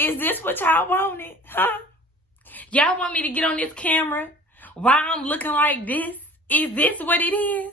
Is this what y'all wanted? Huh? Y'all want me to get on this camera while I'm looking like this? Is this what it is?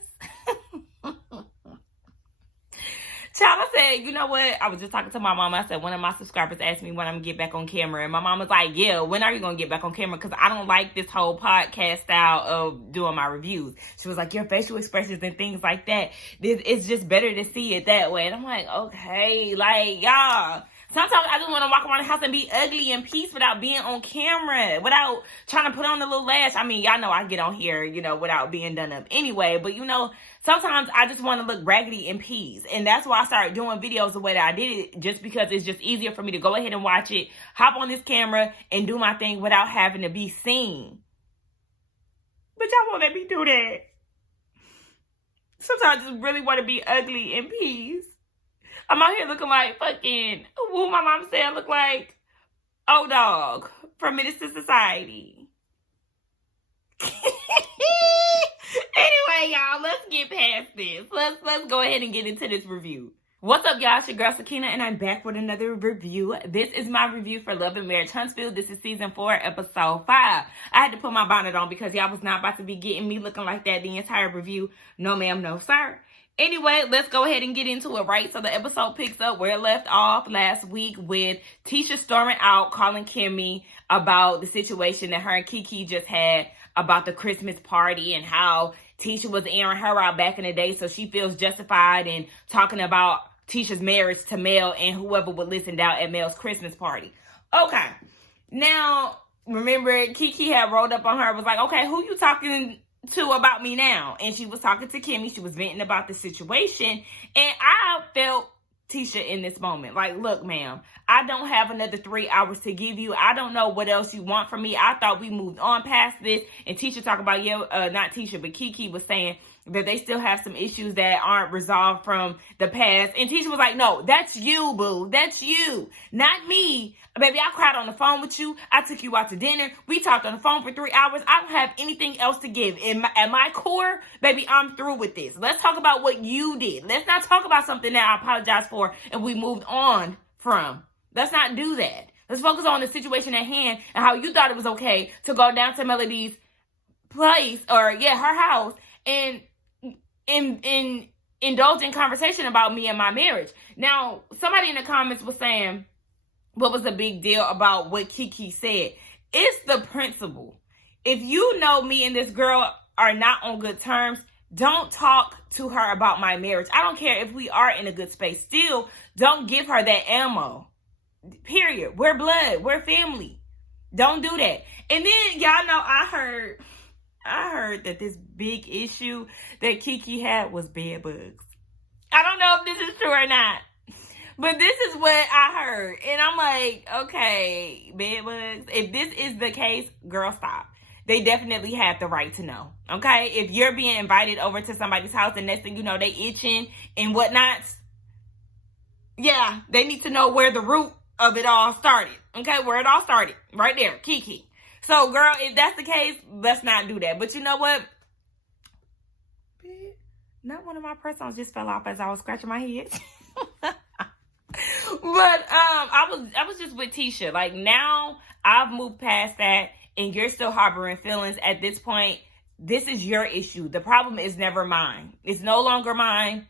Child, I said, you know what? I was just talking to my mom. I said, one of my subscribers asked me when I'm going to get back on camera. And my mom was like, yeah, when are you going to get back on camera? Because I don't like this whole podcast style of doing my reviews. She was like, your facial expressions and things like that, it's just better to see it that way. And I'm like, okay, like, y'all. Sometimes I just want to walk around the house and be ugly in peace without being on camera, without trying to put on the little lash. I mean, y'all know I get on here, without being done up anyway. But, sometimes I just want to look raggedy in peace. And that's why I started doing videos the way that I did it, just because it's just easier for me to go ahead and watch it, hop on this camera, and do my thing without having to be seen. But y'all won't let me do that. Sometimes I just really want to be ugly in peace. I'm out here looking like fucking, who my mom said I look like? Old Dog from Minister Society. Anyway, y'all, let's get past this. Let's go ahead and get into this review. What's up, y'all? It's your girl, Sakina, and I'm back with another review. This is my review for Love and Marriage Huntsville. This is season 4, episode 5. I had to put my bonnet on because y'all was not about to be getting me looking like that the entire review. No, ma'am, no, sir. Anyway, let's go ahead and get into it, right? So the episode picks up where it left off last week with Tisha storming out, calling Kimmy about the situation that her and Kiki just had about the Christmas party and how Tisha was airing her out back in the day, so she feels justified in talking about Tisha's marriage to Mel and whoever would listen down at Mel's Christmas party. Okay. Now, remember, Kiki had rolled up on her, was like, okay, who you talking to about me now? And she was talking to Kimmy. She was venting about the situation. And I felt Tisha in this moment. Like, look, ma'am, I don't have another 3 hours to give you. I don't know what else you want from me. I thought we moved on past this. And Tisha talked about, not Tisha, but Kiki was saying that they still have some issues that aren't resolved from the past. And Tisha was like, no, that's you, boo. That's you, not me. Baby, I cried on the phone with you. I took you out to dinner. We talked on the phone for 3 hours. I don't have anything else to give. At my core, baby, I'm through with this. Let's talk about what you did. Let's not talk about something that I apologize for and we moved on from. Let's not do that. Let's focus on the situation at hand and how you thought it was okay to go down to Melody's place, or her house, and indulge in conversation about me and my marriage. Now, somebody in the comments was saying, what was the big deal about what Kiki said? It's the principle. If you know me and this girl are not on good terms, don't talk to her about my marriage. I don't care if we are in a good space. Still, don't give her that ammo. Period. We're blood. We're family. Don't do that. And then, y'all know, I heard that this big issue that Kiki had was bed bugs. I don't know if this is true or not, but this is what I heard. And I'm like, okay, bed bugs. If this is the case, girl, stop. They definitely have the right to know. Okay? If you're being invited over to somebody's house and next thing you know, they itching and whatnot, yeah, they need to know where the root of it all started. Okay? Where it all started. Right there. Kiki. So, girl, if that's the case, let's not do that. But you know what? Not one of my press-ons just fell off as I was scratching my head. But I was just with Tisha. Like, now I've moved past that and you're still harboring feelings. At this point, this is your issue. The problem is never mine. It's no longer mine.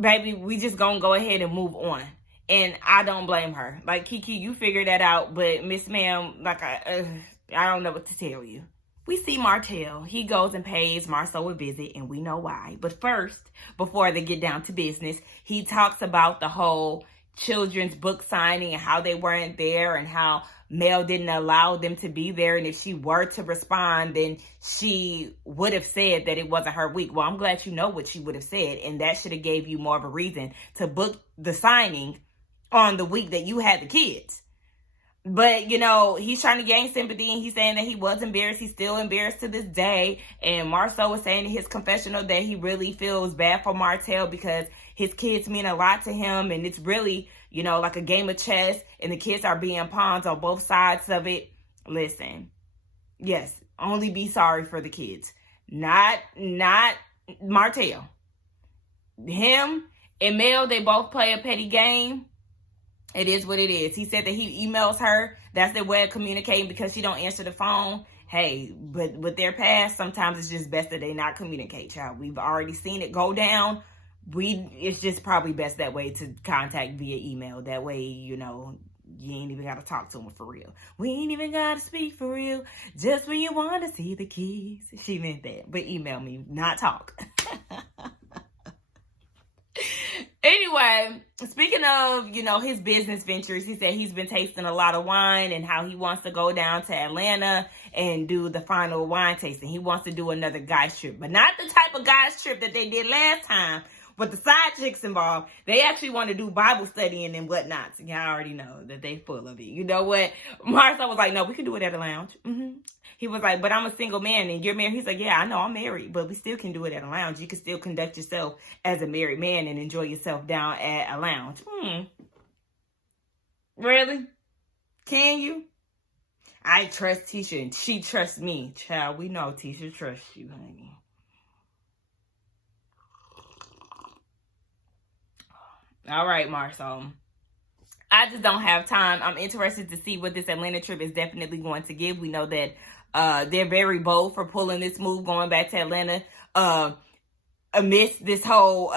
Baby, we just gonna go ahead and move on. And I don't blame her. Like, Kiki, you figure that out. But Miss Ma'am, like, I don't know what to tell you. We see Martell. He goes and pays Marsau a visit, and we know why. But first, before they get down to business, he talks about the whole children's book signing and how they weren't there and how Mel didn't allow them to be there. And if she were to respond, then she would have said that it wasn't her week. Well, I'm glad you know what she would have said. And that should have gave you more of a reason to book the signing on the week that you had the kids. But, he's trying to gain sympathy, and he's saying that he was embarrassed. He's still embarrassed to this day. And Marsau was saying in his confessional that he really feels bad for Martell because his kids mean a lot to him. And it's really, like a game of chess, and the kids are being pawns on both sides of it. Listen, yes, only be sorry for the kids. Not Martell. Him and Mel, they both play a petty game. It is what it is. He said that he emails her. That's their way of communicating because she don't answer the phone. Hey, but with their past, sometimes it's just best that they not communicate, child. We've already seen it go down. It's just probably best that way to contact via email. That way, you know, you ain't even got to talk to them for real. We ain't even got to speak for real. Just when you want to see the keys. She meant that. But email me, not talk. Anyway, speaking of, you know, his business ventures, he said he's been tasting a lot of wine and how he wants to go down to Atlanta and do the final wine tasting. He wants to do another guys trip, but not the type of guys trip that they did last time with the side chicks involved. They actually want to do Bible studying and whatnot. So y'all already know that they full of it. You know what? Martell was like, no, we can do it at a lounge. He was like, but I'm a single man and you're married. He's like, yeah, I know I'm married, but we still can do it at a lounge. You can still conduct yourself as a married man and enjoy yourself down at a lounge. Really? Can you? I trust Tisha and she trusts me. Child, we know Tisha trusts you, honey. All right, Marsau. I just don't have time. I'm interested to see what this Atlanta trip is definitely going to give. We know that they're very bold for pulling this move, going back to Atlanta amidst this whole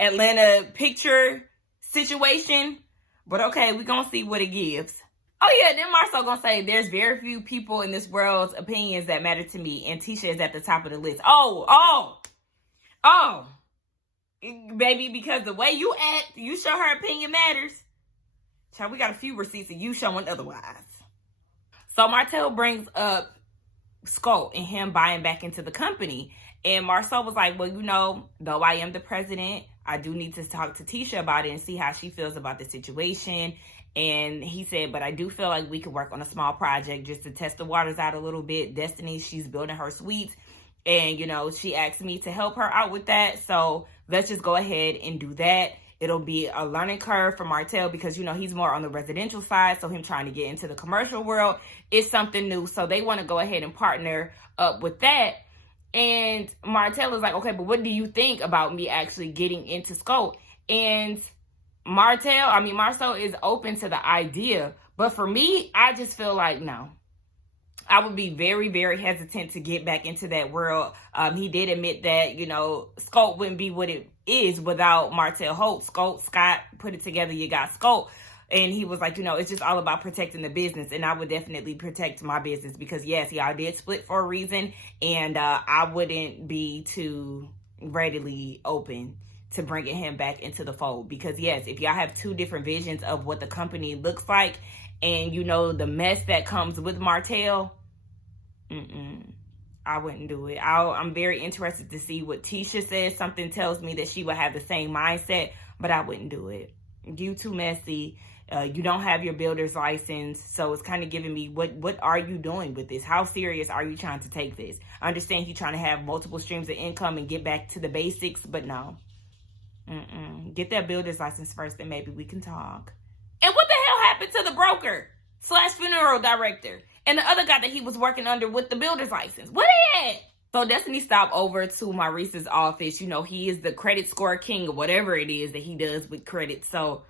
Atlanta picture situation. But okay, we're going to see what it gives. Oh yeah, then Marsau going to say, there's very few people in this world's opinions that matter to me. And Tisha is at the top of the list. Oh. Baby, because the way you act, you show her opinion matters. Child, we got a few receipts of you showing otherwise. So Martell brings up Scott and him buying back into the company. And Marsau was like, well, you know, though I am the president, I do need to talk to Tisha about it and see how she feels about the situation. And he said, but I do feel like we could work on a small project just to test the waters out a little bit. Destiny, she's building her suites. And, you know, she asked me to help her out with that. So let's just go ahead and do that. It'll be a learning curve for Martell because, you know, he's more on the residential side. So him trying to get into the commercial world is something new. So they want to go ahead and partner up with that. And Martell is like, okay, but what do you think about me actually getting into Scope? And Marsau is open to the idea. But for me, I just feel like, no. I would be very, very hesitant to get back into that world. He did admit that, you know, Scope wouldn't be what it is without Martell Holt. Scott put it together, you got Scope. And he was like, you know, it's just all about protecting the business. And I would definitely protect my business because, yes, y'all did split for a reason. And I wouldn't be too readily open to bringing him back into the fold. Because, yes, if y'all have two different visions of what the company looks like and, you know, the mess that comes with Martell, I wouldn't do it. I'm very interested to see what Tisha says. Something tells me that she would have the same mindset, but I wouldn't do it. You too messy. You don't have your builder's license. So it's kind of giving me, what are you doing with this? How serious are you trying to take this? I understand you're trying to have multiple streams of income and get back to the basics, but no. Get that builder's license first, and maybe we can talk. And what the hell happened to the broker / funeral director and the other guy that he was working under with the builder's license? What they at? So Destiny stopped over to Maurice's office. You know, he is the credit score king or whatever it is that he does with credit. So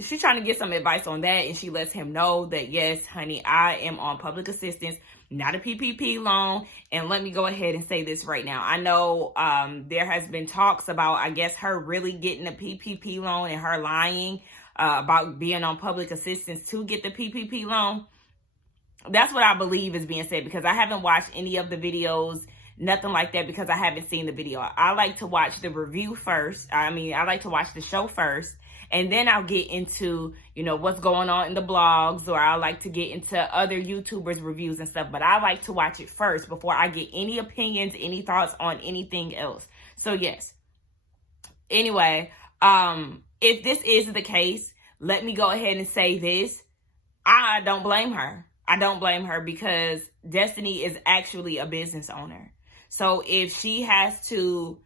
she's trying to get some advice on that. And she lets him know that, yes, honey, I am on public assistance, not a PPP loan. And let me go ahead and say this right now. I know there has been talks about, I guess, her really getting a PPP loan and her lying about being on public assistance to get the PPP loan. That's what I believe is being said, because I haven't watched any of the videos, nothing like that, because I haven't seen the video. I like to watch the review first. I like to watch the show first, and then I'll get into, you know, what's going on in the blogs, or I like to get into other YouTubers' reviews and stuff. But I like to watch it first before I get any opinions, any thoughts on anything else. So yes. Anyway, if this is the case, let me go ahead and say this. I don't blame her. I don't blame her, because Destiny is actually a business owner. So if she has to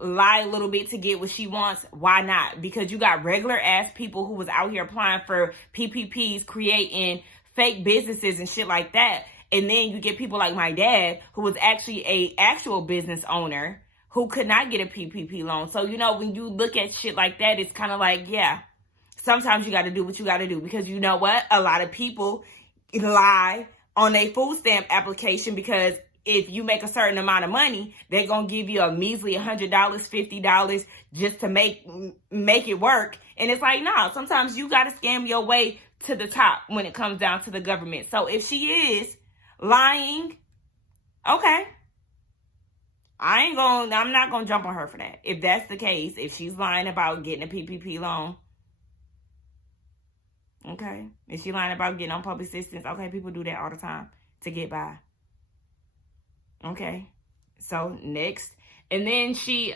lie a little bit to get what she wants, why not? Because you got regular ass people who was out here applying for PPPs, creating fake businesses and shit like that. And then you get people like my dad, who was actually a actual business owner, who could not get a PPP loan. So, you know, when you look at shit like that, it's kind of like, yeah. sometimes you got to do what you got to do, because you know what? A lot of people lie on a food stamp application, because if you make a certain amount of money, they're going to give you a measly $100, $50 just to make it work. And it's like, no, sometimes you got to scam your way to the top when it comes down to the government. So if she is lying, okay, I'm not going to jump on her for that. If that's the case, if she's lying about getting a PPP loan, okay. If she's lying about getting on public assistance, okay, people do that all the time to get by. Okay. So next. And then she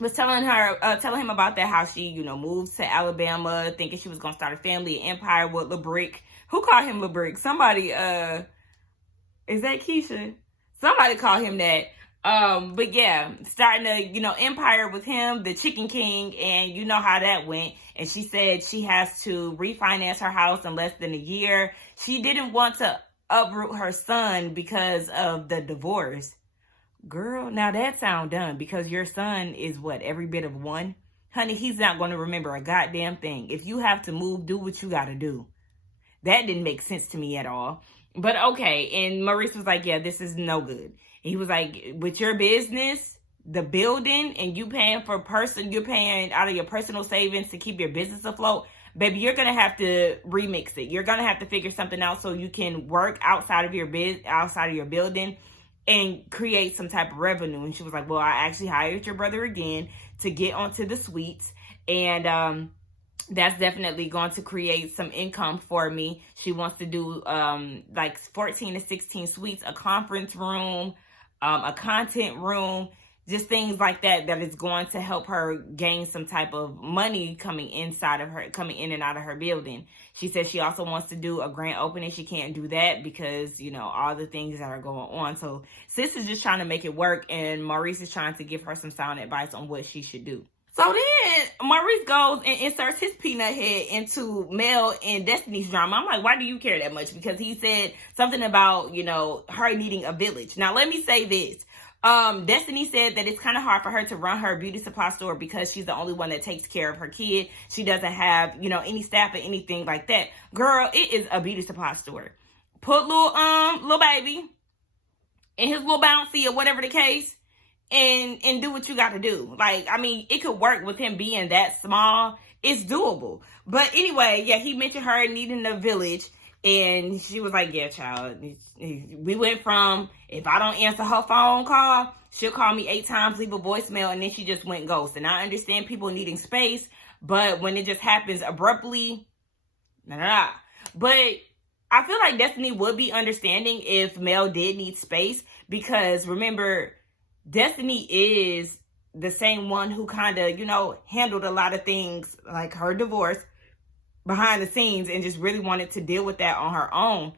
was telling him about that, how she, moved to Alabama thinking she was going to start a family, an empire with LeBrick. Who called him LeBrick? Somebody, is that Keisha? Somebody called him that. But yeah, starting a, empire with him, the Chicken King, and you know how that went. And she said she has to refinance her house in less than a year. She didn't want to uproot her son because of the divorce. Girl, now that sound done, because your son is what, every bit of one? Honey, he's not going to remember a goddamn thing. If you have to move, do what you got to do. That didn't make sense to me at all. But okay, and Maurice was like, yeah, this is no good. He was like, with your business, the building, and you're paying out of your personal savings to keep your business afloat, baby, you're going to have to remix it. You're going to have to figure something out so you can work outside of your building and create some type of revenue. And she was like, well, I actually hired your brother again to get onto the suites. And that's definitely going to create some income for me. She wants to do like 14 to 16 suites, a conference room, a content room, just things like that is going to help her gain some type of money coming in and out of her building. She said she also wants to do a grand opening. She can't do that because, all the things that are going on. So sis is just trying to make it work, and Maurice is trying to give her some sound advice on what she should do. So then Maurice goes and inserts his peanut head into Mel and Destiny's drama. I'm like, why do you care that much? Because he said something about, her needing a village. Now, let me say this. Destiny said that it's kind of hard for her to run her beauty supply store because she's the only one that takes care of her kid. She doesn't have, any staff or anything like that. Girl, it is a beauty supply store. Put little baby in his little bouncy or whatever the case, and do what you got to do. Like, I mean, it could work with him being that small. It's doable. But anyway, yeah, he mentioned her needing a village. And she was like, yeah, child. We went from, if I don't answer her phone call, she'll call me 8 times, leave a voicemail, and then she just went ghost. And I understand people needing space, but when it just happens abruptly, nah. But I feel like Destiny would be understanding if Mel did need space, because remember, Destiny is the same one who kind of, handled a lot of things like her divorce behind the scenes and just really wanted to deal with that on her own.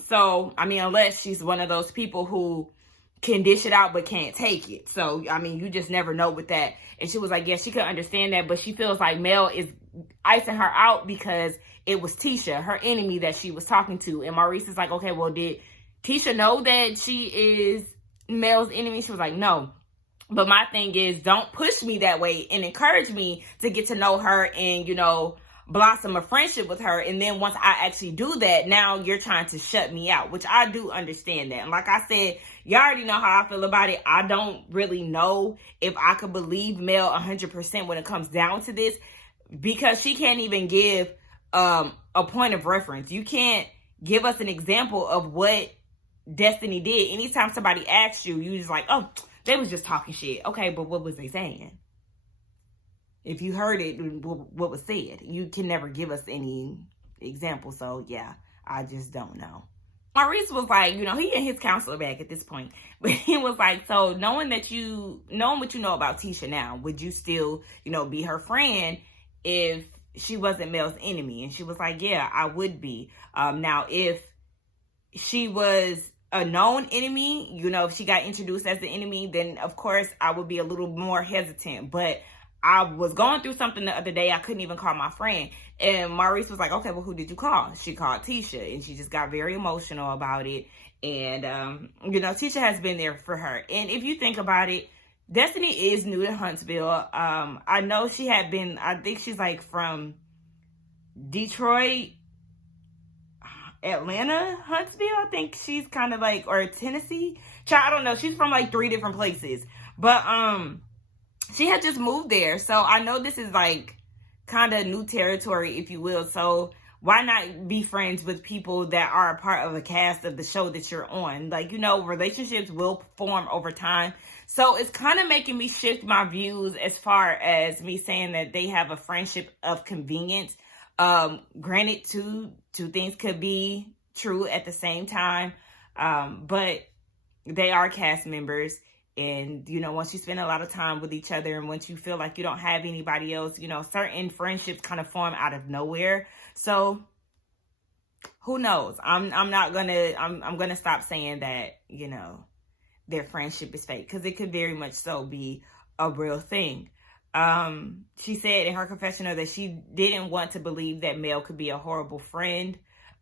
So, I mean, unless she's one of those people who can dish it out but can't take it. So, I mean, you just never know with that. And she was like, yeah, she could understand that, but she feels like Mel is icing her out because it was Tisha, her enemy, that she was talking to. And Maurice is like, okay, well, did Tisha know that she is Mel's enemy? She was like, no. But my thing is, don't push me that way and encourage me to get to know her and, blossom a friendship with her. And then once I actually do that, now you're trying to shut me out, which I do understand that. And like I said, you already know how I feel about it. I don't really know if I could believe Mel 100% when it comes down to this, because she can't even give a point of reference. You can't give us an example of what Destiny did. Anytime somebody asks you, you just like, oh, they was just talking shit. Okay, but what was they saying? If you heard it, what was said, you can never give us any example. So yeah, I just don't know. Maurice was like, he and his counselor back at this point, but he was like, so knowing what you know about Tisha now, would you still, be her friend if she wasn't Mel's enemy? And she was like, yeah, I would be. Now, if she was a known enemy, if she got introduced as the enemy, then of course I would be a little more hesitant. But I was going through something the other day. I couldn't even call my friend. And Maurice was like, okay, well, who did you call? She called Tisha, and she just got very emotional about it. And, Tisha has been there for her. And if you think about it, Destiny is new to Huntsville. I know she had been, I think she's like from Detroit, Atlanta, Huntsville. I think she's kind of like, or Tennessee. I don't know. She's from like 3 different places. But she had just moved there. So I know this is like kind of new territory, if you will. So why not be friends with people that are a part of a cast of the show that you're on? Like, you know, relationships will form over time. So it's kind of making me shift my views as far as me saying that they have a friendship of convenience. Granted, two things could be true at the same time. But they are cast members. And, you know, once you spend a lot of time with each other and once you feel like you don't have anybody else, you know, certain friendships kind of form out of nowhere. So who knows? I'm gonna stop saying that, you know, their friendship is fake, because it could very much so be a real thing. She said in her confessional that she didn't want to believe that Mel could be a horrible friend.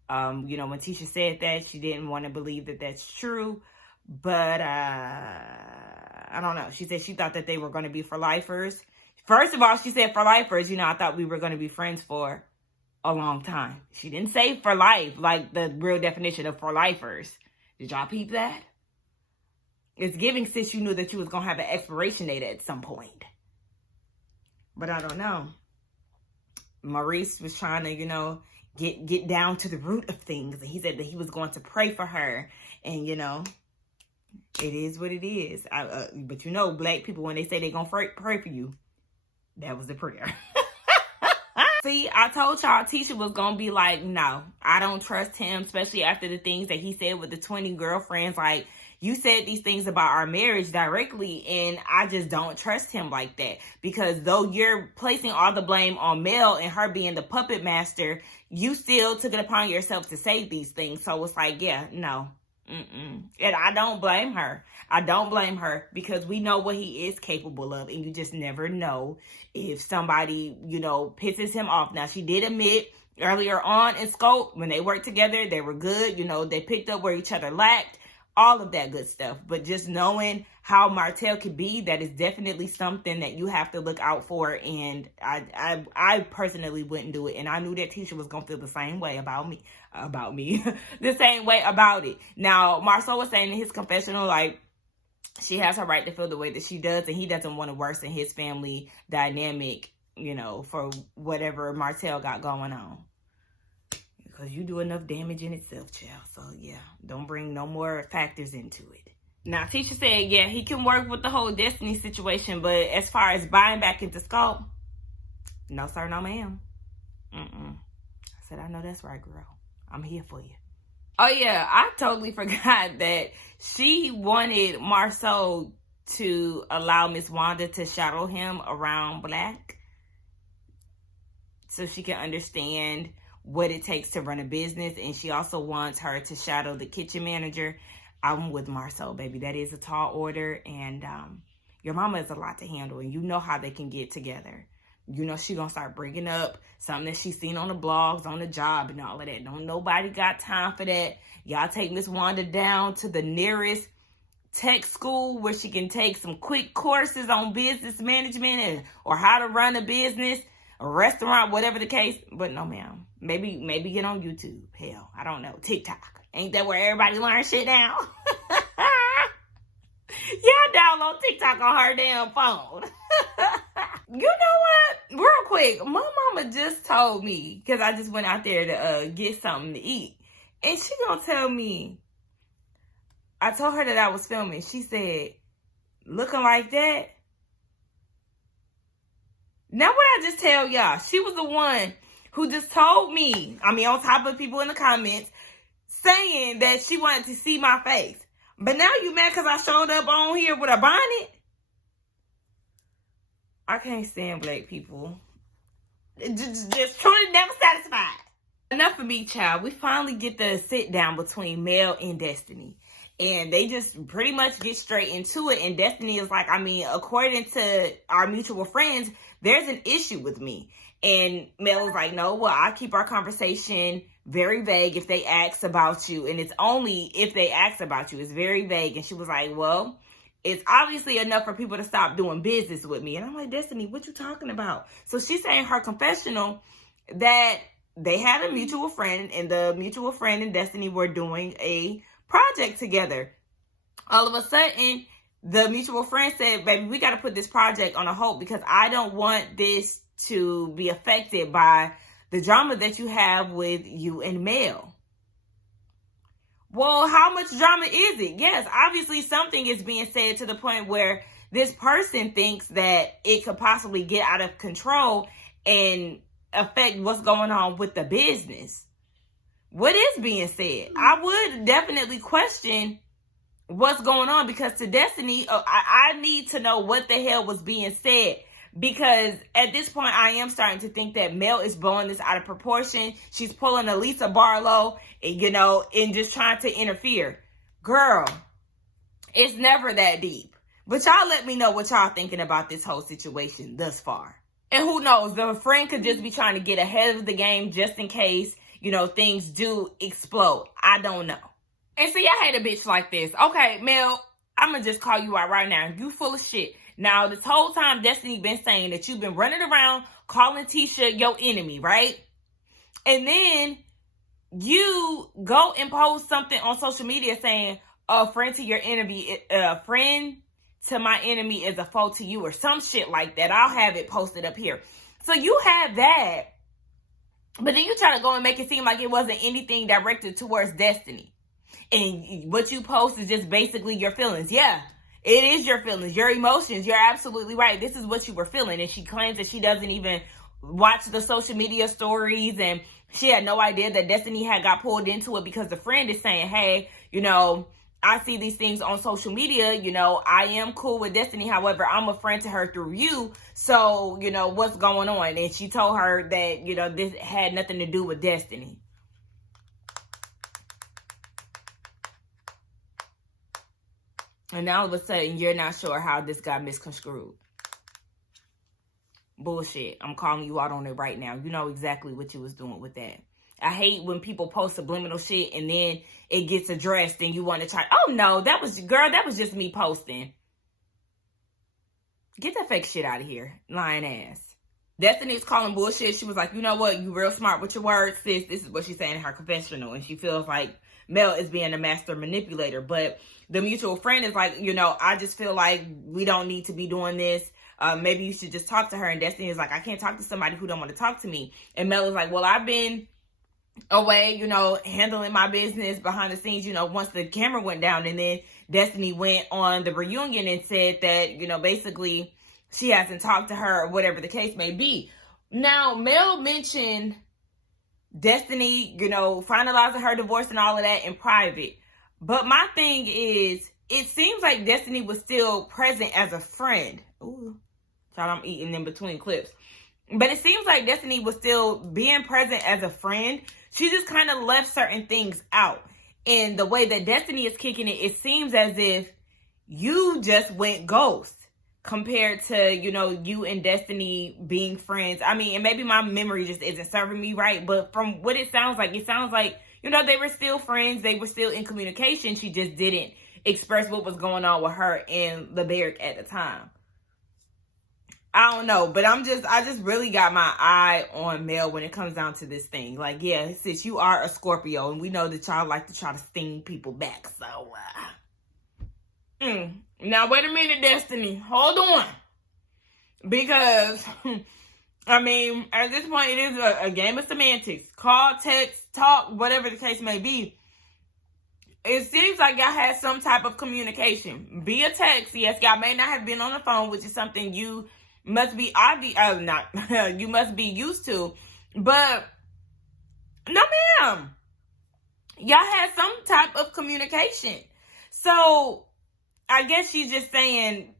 You know, when Tisha said that, she didn't want to believe that that's true. But I don't know. She said she thought that they were going to be for lifers. First of all, she said for lifers. You know, I thought we were going to be friends for a long time. She didn't say for life, like the real definition of for lifers. Did y'all peep that? It's giving sis you knew that you was going to have an expiration date at some point. But I don't know. Maurice was trying to, you know, get down to the root of things. And he said that he was going to pray for her. And, you know, it is what it is. But you know, black people, when they say they're going to pray for you, that was the prayer. See, I told y'all Tisha was going to be like, no, I don't trust him, especially after the things that he said with the 20 girlfriends. Like, you said these things about our marriage directly, and I just don't trust him like that. Because though you're placing all the blame on Mel and her being the puppet master, you still took it upon yourself to say these things. So it's like, yeah, no. And I don't blame her. I don't blame her, because we know what he is capable of, and you just never know if somebody, you know, pisses him off. Now, she did admit earlier on in Scope, when they worked together, they were good. You know, they picked up where each other lacked, all of that good stuff. But just knowing how Martell could be, that is definitely something that you have to look out for. And I personally wouldn't do it. And I knew that Tisha was going to feel the same way about me, the same way about it. Now, Marsau was saying in his confessional, like, she has her right to feel the way that she does, and he doesn't want to worsen his family dynamic, you know, for whatever Martell got going on. Because you do enough damage in itself, child. So, yeah, don't bring no more factors into it. Now, Tisha said, yeah, he can work with the whole Destiny situation, but as far as buying back into Scope, no, sir, no, ma'am. I said, I know that's right, girl. I'm here for you. Oh, yeah, I totally forgot that she wanted Marsau to allow Miss Wanda to shadow him around Black so she can understand what it takes to run a business. And she also wants her to shadow the kitchen manager. I'm with Marsau, baby. That is a tall order. And your mama is a lot to handle. And you know how they can get together. You know she gonna start bringing up something that she's seen on the blogs, on the job, and all of that. Don't nobody got time for that. Y'all take Miss Wanda down to the nearest tech school where she can take some quick courses on business management or how to run a business, a restaurant, whatever the case. But no, ma'am. Maybe get on YouTube. Hell, I don't know. TikTok. Ain't that where everybody learns shit now? Y'all download TikTok on her damn phone. You know what? Real quick, my mama just told me, because I just went out there to get something to eat. And she gonna tell me, I told her that I was filming. She said, looking like that? Now what I just tell y'all, she was the one who just told me, I mean, on top of people in the comments, saying that she wanted to see my face. But now you mad because I showed up on here with a bonnet? I can't stand black people. Just truly never satisfied. Enough for me, child. We finally get the sit down between Mel and Destiny. And they just pretty much get straight into it. And Destiny is like, I mean, according to our mutual friends, there's an issue with me. And Mel was like, no, well, I keep our conversation very vague if they ask about you. And it's only if they ask about you. It's very vague. And she was like, well, it's obviously enough for people to stop doing business with me. And I'm like, Destiny, what you talking about? So she's saying her confessional that they had a mutual friend, and the mutual friend and Destiny were doing a project together. All of a sudden, the mutual friend said, baby, we got to put this project on a hold because I don't want this to be affected by the drama that you have with you and Mel. Well, how much drama is it? Yes, obviously something is being said to the point where this person thinks that it could possibly get out of control and affect what's going on with the business. What is being said? I would definitely question what's going on, because to Destiny, I need to know what the hell was being said, because at this point I am starting to think that Mel is blowing this out of proportion. She's pulling a Lisa Barlow, and just trying to interfere. Girl, it's never that deep. But y'all let me know what y'all thinking about this whole situation thus far. And who knows, the friend could just be trying to get ahead of the game just in case, things do explode. I don't know. And see, I hate a bitch like this. Okay, Mel, I'm going to just call you out right now. You full of shit. Now, this whole time, Destiny been saying that you've been running around calling Tisha your enemy, right? And then you go and post something on social media saying, a friend to your enemy, a friend to my enemy is a foe to you, or some shit like that. I'll have it posted up here. So you have that, but then you try to go and make it seem like it wasn't anything directed towards Destiny. And what you post is just basically your feelings. Yeah, it is your feelings, your emotions. You're absolutely right. This is what you were feeling. And she claims that she doesn't even watch the social media stories, and she had no idea that Destiny had got pulled into it because the friend is saying, hey, I see these things on social media. I am cool with Destiny. However, I'm a friend to her through you. So, what's going on? And she told her that, this had nothing to do with Destiny. And now all of a sudden, you're not sure how this got misconstrued. Bullshit. I'm calling you out on it right now. You know exactly what you was doing with that. I hate when people post subliminal shit and then it gets addressed and you want to try. Oh, no, that was just me posting. Get that fake shit out of here. Lying ass. Destiny's calling bullshit. She was like, you know what? You real smart with your words, sis. This is what she's saying in her confessional. And she feels like Mel is being a master manipulator. But the mutual friend is like, I just feel like we don't need to be doing this. Maybe you should just talk to her. And Destiny is like, I can't talk to somebody who don't want to talk to me. And Mel is like, well, I've been away, handling my business behind the scenes, once the camera went down. And then Destiny went on the reunion and said that, basically she hasn't talked to her or whatever the case may be. Now, Mel mentioned Destiny, finalizing her divorce and all of that in private. But my thing is, it seems like Destiny was still present as a friend. Ooh, thought I'm eating in between clips. But it seems like Destiny was still being present as a friend. She just kind of left certain things out. And the way that Destiny is kicking it, it seems as if you just went ghost compared to, you and Destiny being friends. I mean, and maybe my memory just isn't serving me right. But from what it sounds like, they were still friends. They were still in communication. She just didn't express what was going on with her and the barrack at the time. I don't know, but I just really got my eye on Mel when it comes down to this thing. Like, yeah, sis, you are a Scorpio, and we know that y'all like to try to sting people back. So, now wait a minute, Destiny, hold on, because at this point, it is a game of semantics. Call, text, talk, whatever the case may be. It seems like y'all had some type of communication via text. Yes, y'all may not have been on the phone, which is something you must be you must be used to, but no, ma'am, y'all had some type of communication. So I guess she's just saying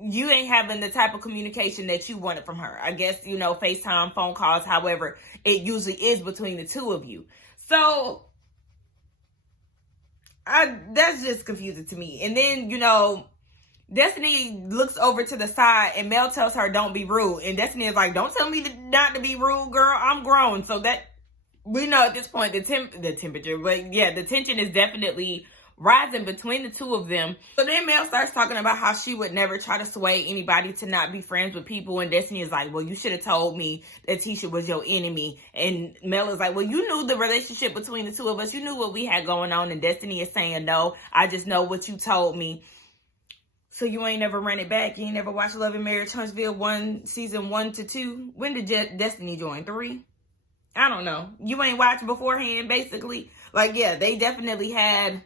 you ain't having the type of communication that you wanted from her. I guess, FaceTime, phone calls, however it usually is between the two of you. So that's just confusing to me. And then, Destiny looks over to the side and Mel tells her, don't be rude. And Destiny is like, don't tell me not to be rude, girl. I'm grown. So that we know at this point the temperature. But yeah, the tension is definitely rising between the two of them. So then Mel starts talking about how she would never try to sway anybody to not be friends with people. And Destiny is like, well, you should have told me that Tisha was your enemy. And Mel is like, well, you knew the relationship between the two of us. You knew what we had going on. And Destiny is saying, no, I just know what you told me. So you ain't never run it back. You ain't never watched Love and Marriage Huntsville season 1 to 2. When did Destiny join? 3? I don't know. You ain't watched beforehand, basically. Like, yeah, they definitely had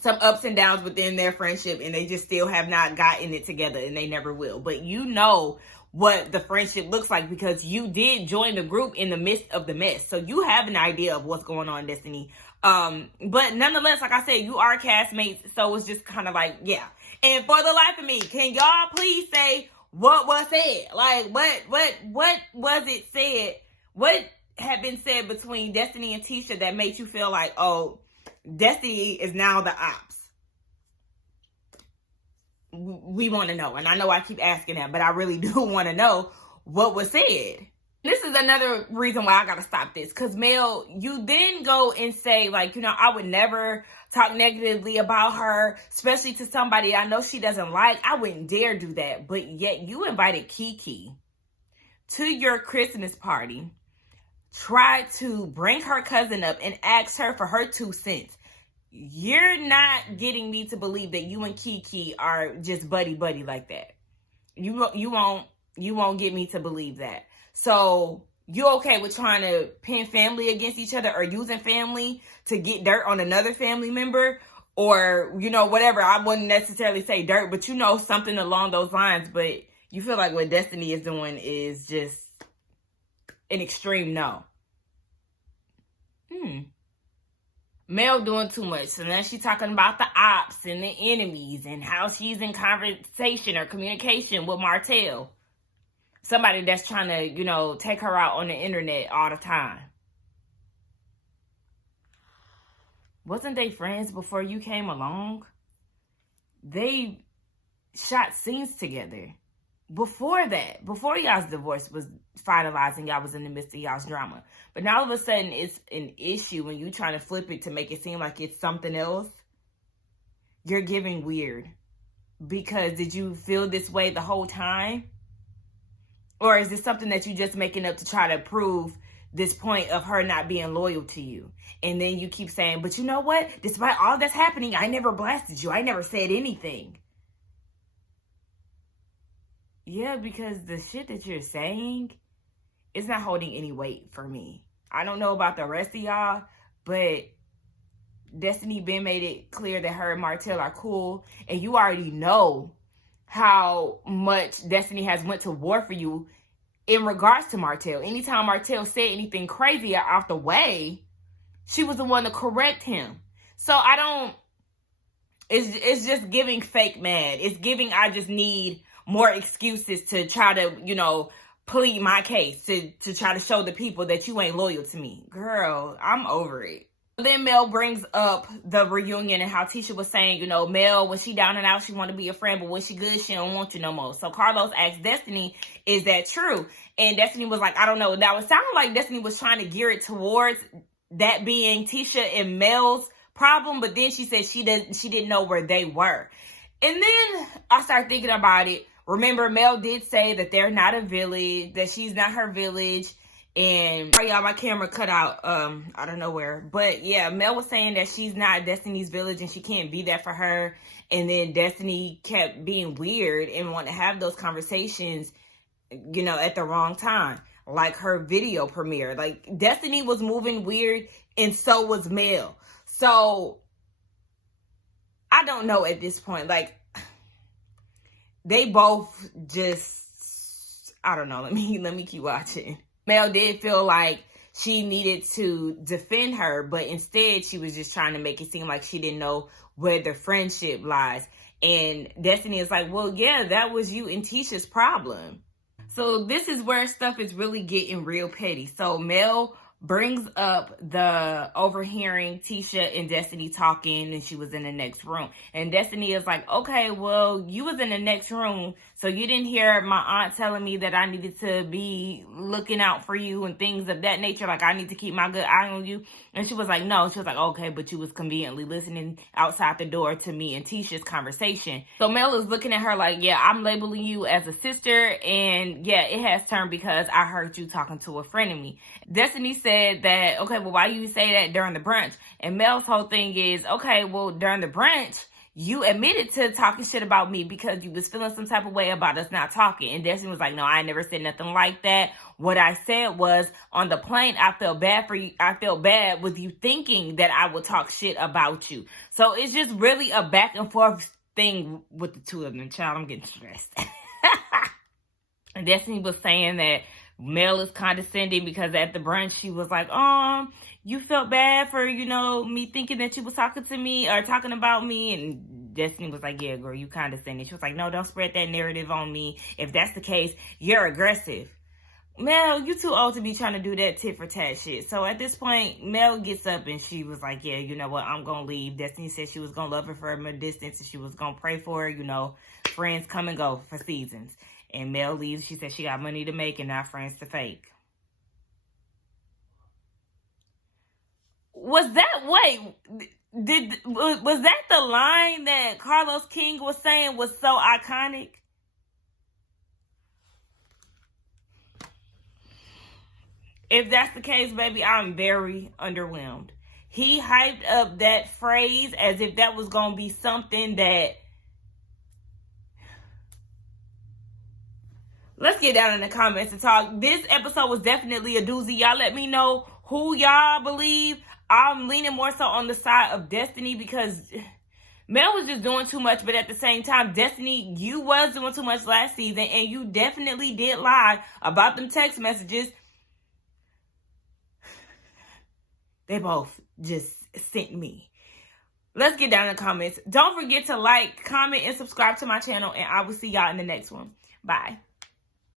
some ups and downs within their friendship, and they just still have not gotten it together, and they never will. But you know what the friendship looks like because you did join the group in the midst of the mess. So you have an idea of what's going on, Destiny. But nonetheless, like I said, you are castmates, so it's just kind of like, yeah. And for the life of me, can y'all please say what was said? Like, what was it said? What had been said between Destiny and Tisha that made you feel like, oh, Destiny is now the ops? We want to know. And I know I keep asking that, but I really do want to know what was said. This is another reason why I got to stop this. Because, Mel, you then go and say, like, you know, I would never talk negatively about her, especially to somebody I know she doesn't like. I wouldn't dare do that. But yet you invited Kiki to your Christmas party, tried to bring her cousin up and ask her for her 2 cents. You're not getting me to believe that you and Kiki are just buddy-buddy like that. You won't get me to believe that. So you okay with trying to pin family against each other or using family to get dirt on another family member? Or, you know, whatever. I wouldn't necessarily say dirt, but you know, something along those lines. But you feel like what Destiny is doing is just an extreme no. Mel doing too much. So now she's talking about the ops and the enemies and how she's in conversation or communication with Martell. Somebody that's trying to, you know, take her out on the internet all the time. Wasn't they friends before you came along? They shot scenes together. Before that, before y'all's divorce was finalizing, y'all was in the midst of y'all's drama. But now all of a sudden it's an issue when you trying to flip it to make it seem like it's something else. You're giving weird. Because did you feel this way the whole time? Or is this something that you just making up to try to prove this point of her not being loyal to you? And then you keep saying, but you know what? Despite all that's happening, I never blasted you. I never said anything. Yeah, because the shit that you're saying is not holding any weight for me. I don't know about the rest of y'all, but Destiny Ben made it clear that her and Martell are cool. And you already know how much Destiny has went to war for you in regards to Martell. Anytime Martell said anything crazy or off the way, she was the one to correct him. So I don't, it's just giving fake mad. It's giving, I just need more excuses to try to, you know, plead my case, to try to show the people that you ain't loyal to me. Girl, I'm over it. Then Mel brings up the reunion and how Tisha was saying, you know, Mel, when she down and out, she want to be a friend, but when she good, she don't want you no more. So Carlos asked Destiny, is that true? And Destiny was like, I don't know. Now, it sounded like Destiny was trying to gear it towards that being Tisha and Mel's problem, but then she said she didn't know where they were. And then I started thinking about it. Remember, Mel did say that they're not a village, that she's not her village. And sorry, y'all, my camera cut out out of nowhere. But yeah, Mel was saying that she's not Destiny's village and she can't be that for her. And then Destiny kept being weird and wanting to have those conversations, you know, at the wrong time. Like her video premiere. Like, Destiny was moving weird and so was Mel. So I don't know at this point. Like, they both just, I don't know. Let me keep watching. Mel did feel like she needed to defend her, but instead she was just trying to make it seem like she didn't know where the friendship lies. And Destiny is like, well, yeah, that was you and Tisha's problem. So this is where stuff is really getting real petty. So Mel brings up the overhearing Tisha and Destiny talking, and she was in the next room. And Destiny is like, okay, well, you was in the next room, so you didn't hear my aunt telling me that I needed to be looking out for you and things of that nature, like I need to keep my good eye on you. And she was like, no. She was like, okay, but you was conveniently listening outside the door to me and Tisha's conversation. So Mel is looking at her like, yeah, I'm labeling you as a sister, and yeah, it has turned because I heard you talking to a friend of me. Destiny said that, okay, well, why you say that during the brunch? And Mel's whole thing is, okay, well, during the brunch, you admitted to talking shit about me because you was feeling some type of way about us not talking. And Destiny was like, no, I never said nothing like that. What I said was, on the plane, I felt bad for you. I felt bad with you thinking that I would talk shit about you. So it's just really a back and forth thing with the two of them. Child, I'm getting stressed. And Destiny was saying that Mel is condescending because at the brunch she was like, you felt bad for, me thinking that you was talking to me or talking about me. And Destiny was like, yeah, girl, you condescending. She was like, no, don't spread that narrative on me. If that's the case, you're aggressive. Mel, you too old to be trying to do that tit for tat shit. So at this point, Mel gets up and she was like, yeah, you know what, I'm going to leave. Destiny said she was going to love her from a distance and she was going to pray for her. Friends come and go for seasons. And Mel leaves. She said she got money to make and not friends to fake. Was that the line that Carlos King was saying was so iconic? If that's the case, baby, I'm very underwhelmed. He hyped up that phrase as if that was going to be something that... Let's get down in the comments and talk. This episode was definitely a doozy. Y'all let me know who y'all believe. I'm leaning more so on the side of Destiny because Mel was just doing too much. But at the same time, Destiny, you was doing too much last season. And you definitely did lie about them text messages. They both just sent me. Let's get down in the comments. Don't forget to like, comment, and subscribe to my channel. And I will see y'all in the next one. Bye.